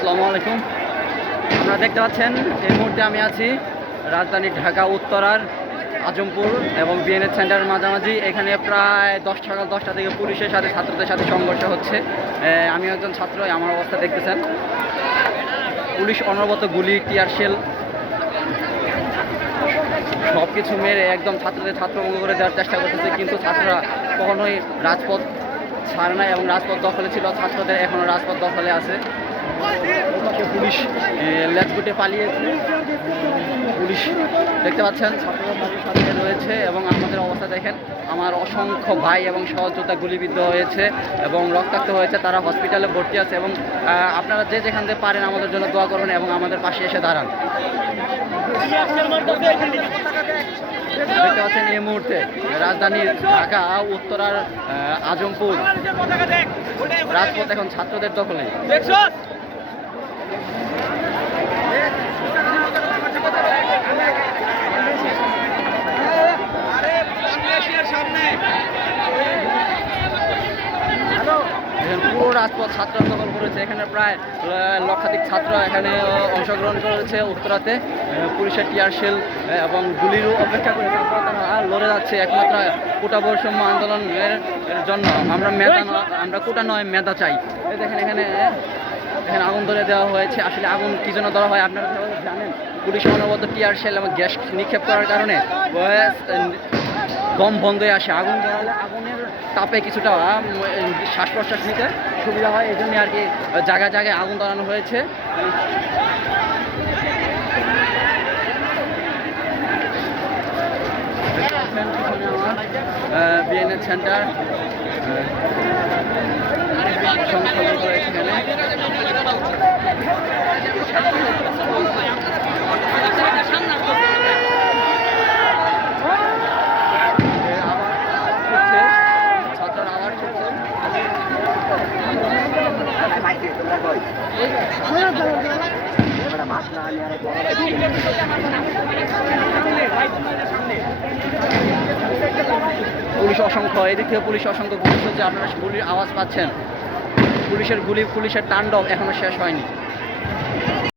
আসসালামু আলাইকুম। আপনারা দেখতে পাচ্ছেন, এই মুহূর্তে আমি আছি রাজধানী ঢাকা, উত্তরার আজমপুর এবং বিএনএস সেন্টারের মাঝামাঝি। এখানে প্রায় দশ সকাল দশটা থেকে পুলিশের সাথে, ছাত্রদের সাথে সংঘর্ষ হচ্ছে। আমি একজন ছাত্র আমার অবস্থা দেখতেছেন। পুলিশ অনবরত গুলি, টিয়ার শেল সব কিছু মেরে একদম ছাত্রদের ছাত্রভঙ্গ করে দেওয়ার চেষ্টা করতেছে, কিন্তু ছাত্ররা কখনোই রাজপথ ছাড়ে না এবং রাজপথ দখলে ছিল। ছাত্রদের এখনও রাজপথ দখলে আছে। পুলিশ গুটে পালিয়েছে। পুলিশ দেখতে পাচ্ছেন, ছাত্ররা তাদের সাথে রয়েছে এবং আমাদের অবস্থা দেখেন, আমার অসংখ্য ভাই এবং সহযোদ্ধা গুলিবিদ্ধ হয়েছে এবং রক্তাক্ত হয়েছে, তারা হসপিটালে ভর্তি আছে এবং আপনারা যে যেখান থেকে পারেন আমাদের জন্য দোয়া করবেন এবং আমাদের পাশে এসে দাঁড়ান। পাচ্ছেন এই মুহূর্তে। রাজধানীর ঢাকা উত্তরার আজমপুর। রাজপথ এখন ছাত্রদের দখলে। এখানে পুরো রাজপথ ছাত্র দখল করেছে। এখানে প্রায় লক্ষাধিক ছাত্র এখানে অংশগ্রহণ করেছে উত্তরাতে। পুলিশের টিয়ার শেল এবং গুলিরও অপেক্ষা করে তারপর তারা লড়ে যাচ্ছে একমাত্র কোটা বৈষম্য আন্দোলনের জন্য। আমরা মেধা আমরা কোটা নয়, মেধা চাই। দেখেন, এখানে এখানে আগুন ধরে দেওয়া হয়েছে। আসলে আগুন কী জন্য ধরা হয় আপনারা জানেন। পুলিশ অনবরত টিয়ার শেল এবং গ্যাস নিক্ষেপ করার কারণে দম বন্ধ হয়ে আসে। আগুন জ্বালালে আগুনের তাপে কিছুটা শ্বাস প্রশ্বাস নিতে সুবিধা হয়। এই জন্যই আর কি জায়গায় জায়গায় আগুন ধরানো হয়েছে। বিএনএ সেন্টার রয়েছে এখানে। পুলিশ অসংখ্য, এদিক থেকে পুলিশ অসংখ্য পুলিশ হচ্ছে আপনারা গুলির আওয়াজ পাচ্ছেন। পুলিশের গুলি, পুলিশের তাণ্ডব এখনও শেষ হয়নি।